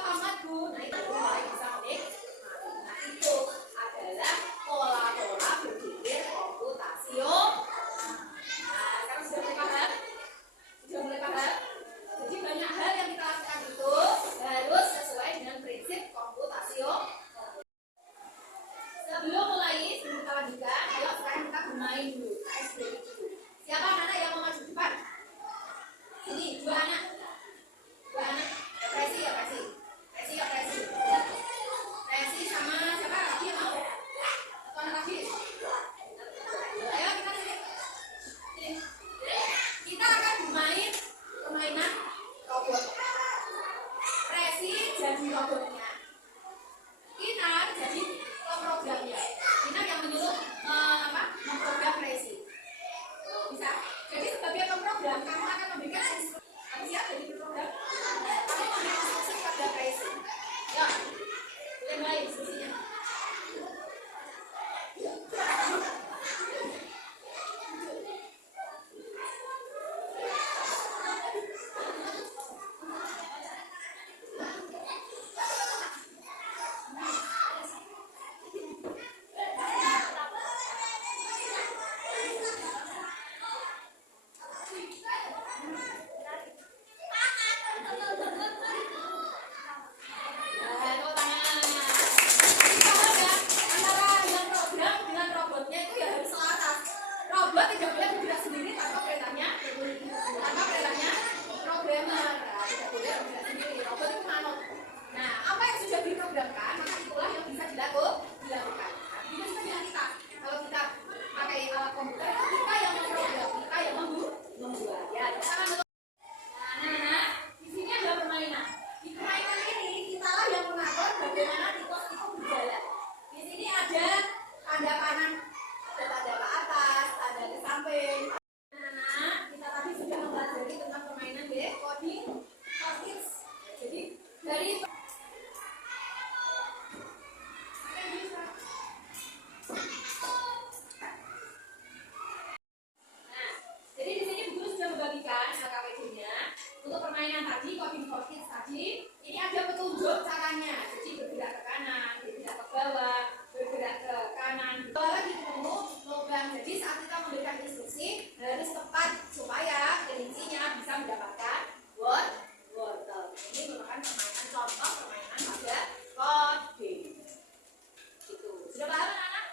paham Bu? Nah itu mulai bisa menikmati. Nah itu adalah pola-pola berpikir komputasional. Nah sekarang sudah mulai paham? Sudah mulai paham? Jadi banyak hal yang kita lakukan itu harus sesuai dengan prinsip komputasional. Sebelum kita lanjutkan, ayo sekarang kita bermain dulu. Siapa anak yang mau maju depan? Ini dua anak. Presi ya Presi. Presi sama siapa lagi yang mau? Atau anak lagi? Ayo kita sini. Kita akan bermain permainan robot. Presi jadi robotnya. Kita jadi programnya. Kita yang menyuruh memprogram Presi. Bisa. Jadi sebagai pemrogram kamu akan memberikan instruksi. Kamu siap jadi pemrogram? Kamu memberikan instruksi kepada Presi. Ya. Boleh mulai instruksinya. Untuk permainan tadi, coding for kids tadi, ini ada petunjuk caranya. Jadi bergerak ke kanan, bergerak ke bawah, bergerak ke kanan, bawah lagi ketemu lubang. Jadi saat kita memberikan instruksi harus tepat supaya kelincinya bisa mendapatkan wortel. Ini merupakan permainan contoh permainan pada coding. Gitu. Sudah paham anak-anak?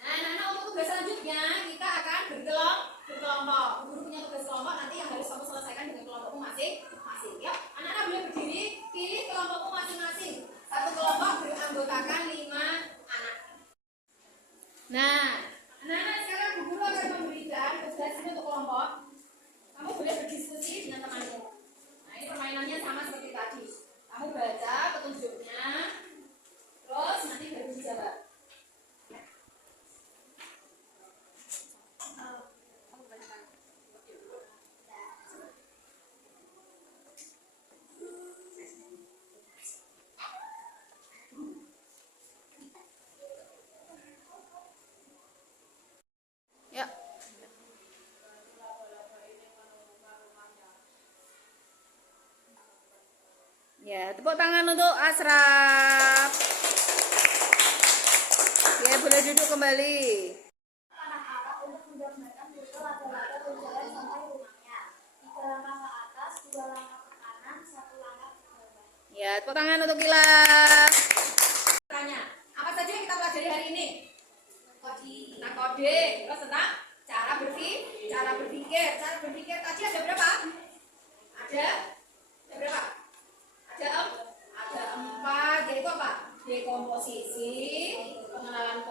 Nah, anak-anak untuk tugas selanjutnya kita akan berkelompok. Guru punya tugas kelompok nanti yang harus kamu selesaikan dengan kelompokmu masing-masing. Yuk, anak-anak boleh berdiri, pilih kelompokmu masing-masing. Satu kelompok beranggotakan 5 anak. Nah, anak-anak sekarang guru akan memberikan tugas ini untuk kelompok. Kamu boleh berdiskusi dengan temanmu. Nah, ini permainannya sama seperti tadi. Kamu baca petunjuknya, terus nanti baru dijawab. Ya, tepuk tangan untuk Asraf. Ya, boleh duduk kembali. Anak-anak untuk menggambarkan rute laga-laga berjalan sampai rumahnya. 3 langkah ke atas, 2 langkah ke kanan, 1 langkah ke bawah. Ya, tepuk tangan untuk Kila. Tanya, apa saja yang kita pelajari hari ini? Tentang coding, terus tentang cara berpikir. Cara berpikir tadi ada berapa? Ada berapa? Ada 4, yaitu apa? Dekomposisi, pengenalan